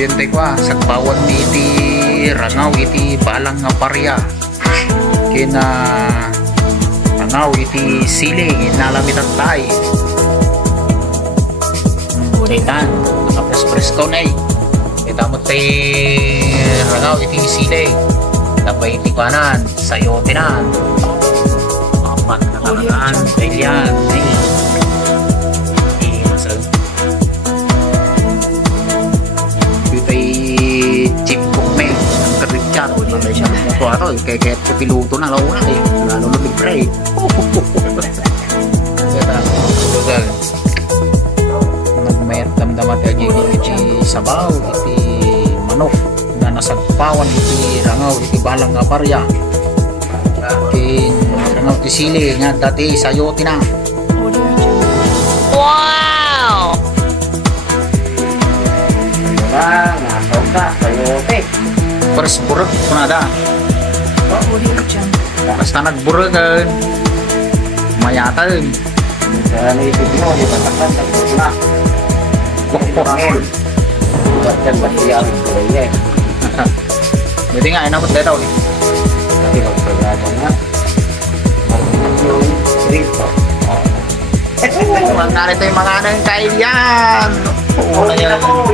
kuryente ko sagpawan iti rangaw iti balang nga parya kina rangaw iti siling inalamitan tayo kaitan nakapres-pres ko na kita mo tayo rangaw iti siling tapay iti kanan sayo tinan apat na kanan kailan chip kukme ang karichat malay siya mo ato kaya piluto na launa lalo na libre kaya lugar nagmayat damdamat kaya iti sabaw iti manok na nasagpawan iti rangaw iti balang nga parya iti rangaw iti sili nga dati sayo tina. Wow! Sayote. Pers buruk pun ada. Basta nagburag mayatan. Dan itu mo di batakan sa Pokpokil. Bacan batian ya. Jadi nggak enak betul tau nih. Tapi maksudnya yung rito. Mga narito yung mga anong kailan. Oo na yan.